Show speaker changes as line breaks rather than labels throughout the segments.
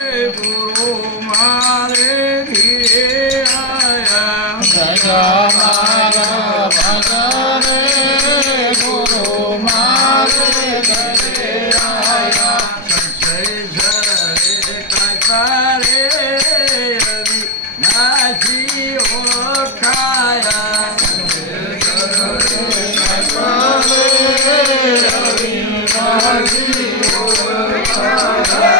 ગુરુ મારે ધીરે આયા
ભગા મારા ભગા રે ગુરુ મારે ધીરે આયા
જય જય કકારે અરી નાજી ઓળખાયા કકારે અરી નાજી ઓળખાયા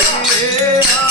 Yeah.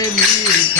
been here.